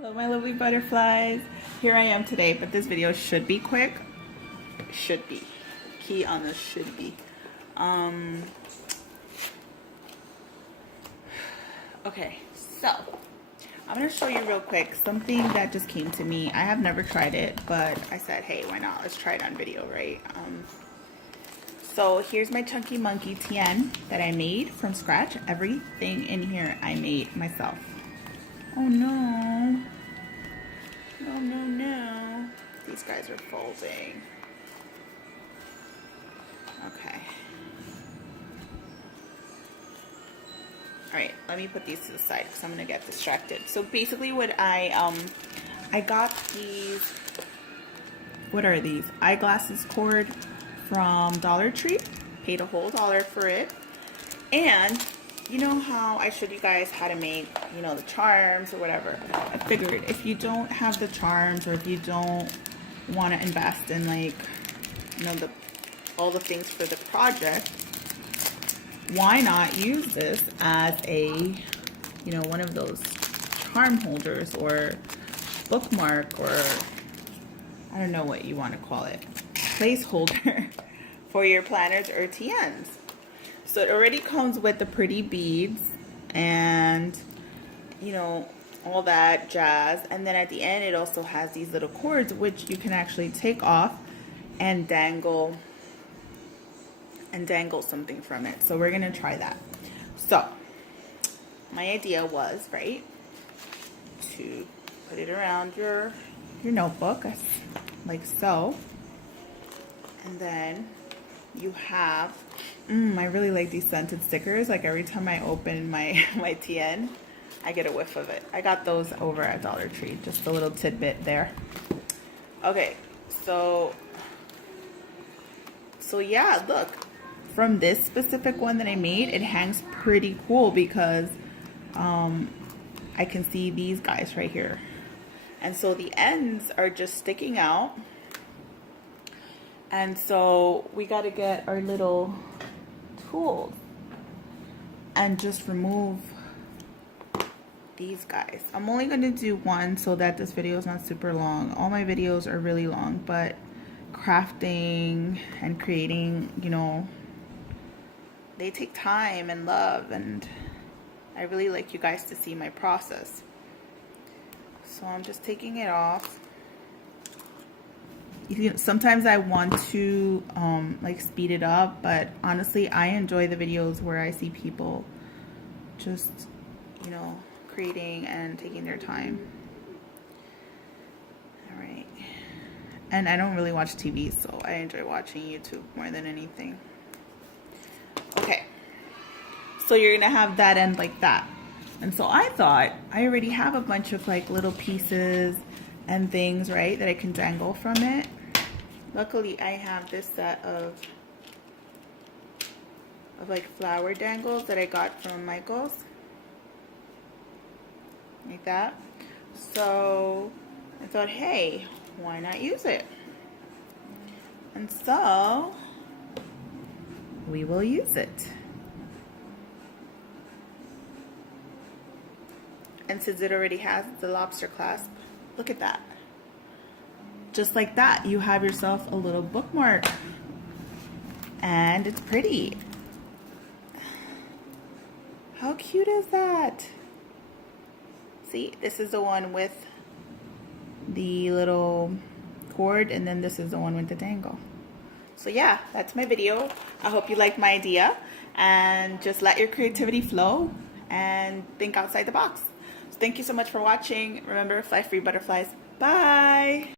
Hello my lovely butterflies. Here I am today, but this video should be quick. Should be. Key on this should be. Okay, so I'm gonna show you real quick something that just came to me. I have never tried it, but I said, hey, why not? Let's try it on video, right? So here's my Chunky Monkey TN that I made from scratch. Everything in here I made myself. Oh no. No, no, no. These guys are folding. Okay. Alright, let me put these to the side because I'm going to get distracted. So basically what I got these, what are these? Eyeglasses cord from Dollar Tree. Paid a whole $1 for it. And you know how I showed you guys how to make, you know, the charms or whatever. I figured if you don't have the charms or if you don't want to invest in, like, you know, all the things for the project, why not use this as a, you know, one of those charm holders or bookmark, or I don't know what you want to call it, placeholder for your planners or TNs. So it already comes with the pretty beads and, you know, all that jazz. And then at the end, it also has these little cords, which you can actually take off and dangle something from it. So we're going to try that. So my idea was, right, to put it around your notebook like so. And then you have, I really like these scented stickers. Like every time I open my TN, I get a whiff of it. I got those over at Dollar Tree. Just a little tidbit there. Okay, so yeah, look. From this specific one that I made, it hangs pretty cool because I can see these guys right here. And so the ends are just sticking out. And so we got to get our little tools and just remove these guys. I'm only going to do one so that this video is not super long. All my videos are really long, but crafting and creating, you know, they take time and love, and I really like you guys to see my process. So I'm just taking it off. Sometimes I want to like speed it up, but honestly I enjoy the videos where I see people just, you know, creating and taking their time. All right. And I don't really watch TV, so I enjoy watching YouTube more than anything. Okay. So you're gonna have that end like that. And so I thought I already have a bunch of like little pieces and things, right, that I can dangle from it. Luckily, I have this set of like flower dangles that I got from Michael's. Like that. So I thought, hey, why not use it? And so we will use it. And since it already has the lobster clasp, look at that. Just like that, you have yourself a little bookmark. And it's pretty. How cute is that? See, this is the one with the little cord, and then this is the one with the dangle. So yeah, that's my video. I hope you liked my idea, and just let your creativity flow and think outside the box. So thank you so much for watching. Remember, fly free butterflies. Bye.